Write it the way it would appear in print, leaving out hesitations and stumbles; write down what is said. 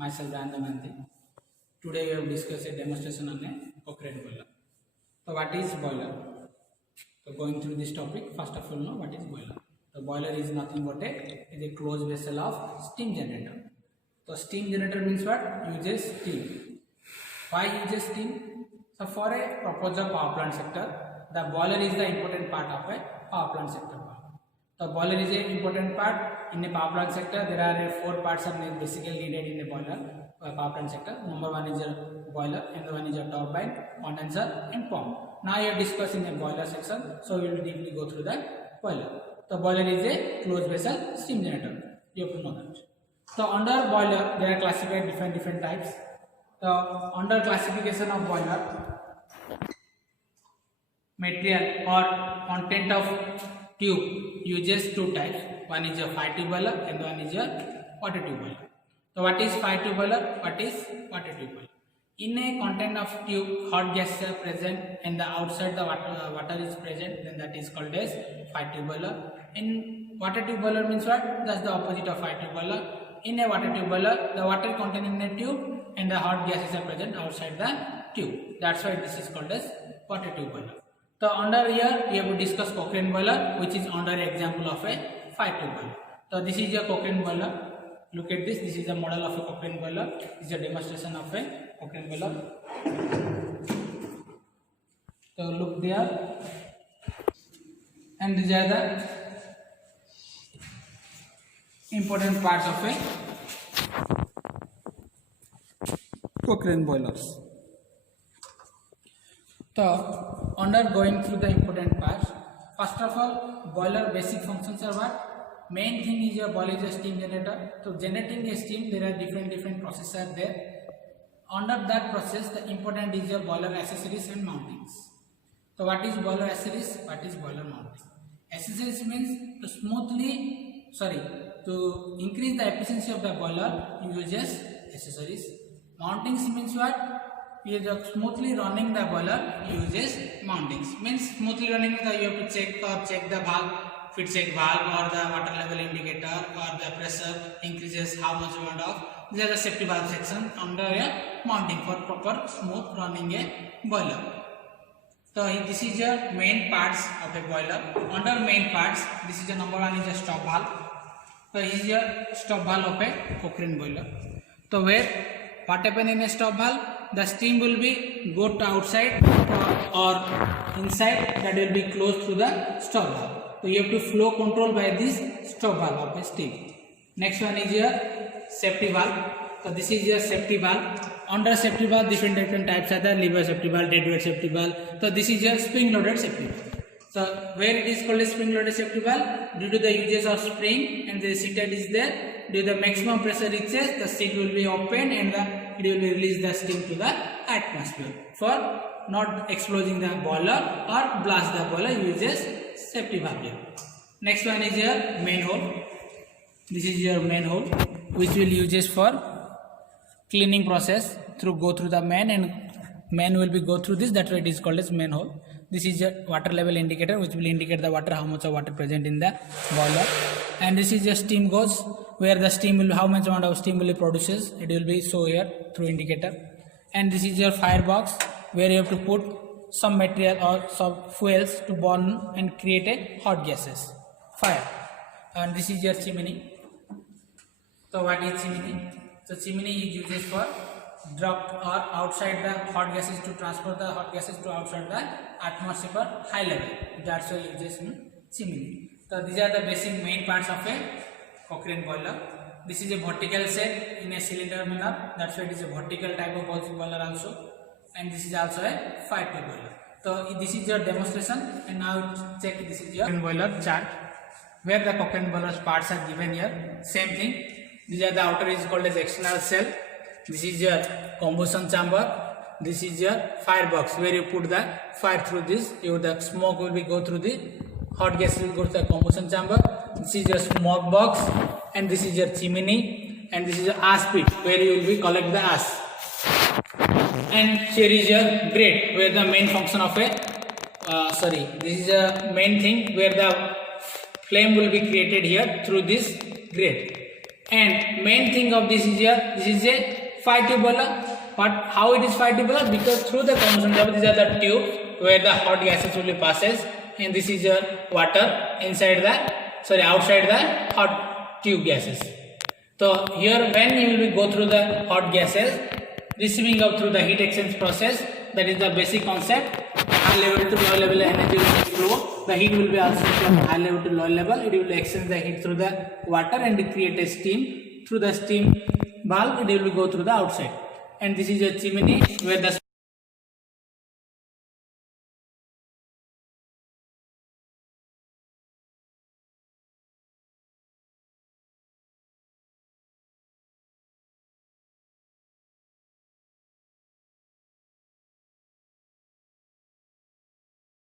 myself Randamanti. Today we have discussed a demonstration on a Cochran boiler. So what is boiler? So going through this topic, first of all know what is boiler. The boiler is nothing but a closed vessel of steam generator. So steam generator means what? Uses steam. Why uses steam? So for a purpose of power plant sector, the boiler is the important part of a power plant sector. The boiler is an important part in the power plant sector. There are four parts are basically needed in the boiler power plant sector. Number one is a boiler, and the one is a turbine, condenser, and pump. Now you are discussing the boiler section, so we will deeply go through the boiler. The boiler is a closed vessel steam generator. You have to know that. So under boiler, there are classified different types. The under classification of boiler, material or content of tube uses two types. One is a fire tube boiler and one is a water tube boiler. So what is fire tube boiler? What is water tube boiler? In a content of tube, hot gases are present and the outside the water is present, then that is called as fire tube boiler. In water tube boiler means what? That's the opposite of fire tube boiler. In a water tube boiler, the water contained in the tube and the hot gases are present outside the tube. That's why this is called as water tube boiler. So under here we have to discuss Cochran boiler, which is under example of a fire tube boiler. So this is a Cochran boiler. Look at this. This is a model of a Cochran boiler. This is a demonstration of a Cochran boiler. So look there, and these are the important parts of a Cochran boilers. So, under going through the important parts, first of all, boiler basic functions are what? Main thing is your boiler is a steam generator. So, generating a steam, there are different processes are there. Under that process, the important is your boiler accessories and mountings. So, what is boiler accessories? What is boiler mounting? Accessories means to increase the efficiency of the boiler, you uses accessories. Mountings means what? You are smoothly running the boiler, uses mountings. Means smoothly running the you have to check the valve, fit check valve or the water level indicator or the pressure increases how much amount of. These are the safety valve section under a mounting for proper smooth running a boiler. So this is your main parts of a boiler. Under main parts, this is the number one is a stop valve. So this is your stop valve of a Cochran boiler. So where what happen in a stop valve? The steam will be go to outside or inside, that will be closed through the stop valve. So you have to flow control by this stop valve of the steam. Next one is your safety valve. So this is your safety valve. Under safety valve, different types are there: lever safety valve, deadweight safety valve. So this is your spring loaded safety valve. So where it is called a spring loaded safety valve, due to the uses of spring and the seat head is there, due to the maximum pressure reaches, the seat will be opened and it will release the steam to the atmosphere for not exploding the boiler or blast the boiler, uses safety valve here. Next one is your main hole. This is your main hole, which will uses for cleaning process go through the main, and main will be go through this. That's why it is called as main hole. This is your water level indicator, which will indicate the water, how much of water present in the boiler. And this is your steam gauge, where the steam will, how much amount of steam will it produces. It will be show here through indicator. And this is your firebox, where you have to put some material or some fuels to burn and create a hot gases, fire. And this is your chimney. So what is chimney? So chimney is used for drop or outside the hot gases, to transfer the hot gases to outside the atmosphere high level. That's why uses chimney. So these are the basic main parts of a Cochran boiler. This is a vertical set in a cylinder manner. That's why it is a vertical type of boiler also. And this is also a fire tube boiler. So this is your demonstration. And now check, this is your Cochran boiler chart, where the Cochran boiler's parts are given here. Same thing. These are the outer is called as external shell. This is your combustion chamber. This is your firebox, where you put the fire through this. The smoke will be go through the hot gas will go to the combustion chamber. This is your smoke box, and this is your chimney, and this is your ash pit, where you will be collect the ash. And here is your grate, where the main function of a this is a main thing where the flame will be created here through this grate. And main thing of this is here, this is a 5 tube boiler. But how it is 5 tube boiler? Because through the combustion chamber, these are the tubes where the hot gases will be passes, and this is your water inside the outside the hot tube gases. So here when you will go through the hot gases, receiving up through the heat exchange process, that is the basic concept. High level to low level energy will flow. The heat will be also from high level to low level. It will exchange the heat through the water and create a steam. Through the steam valve, it will go through the outside. And this is a chimney where the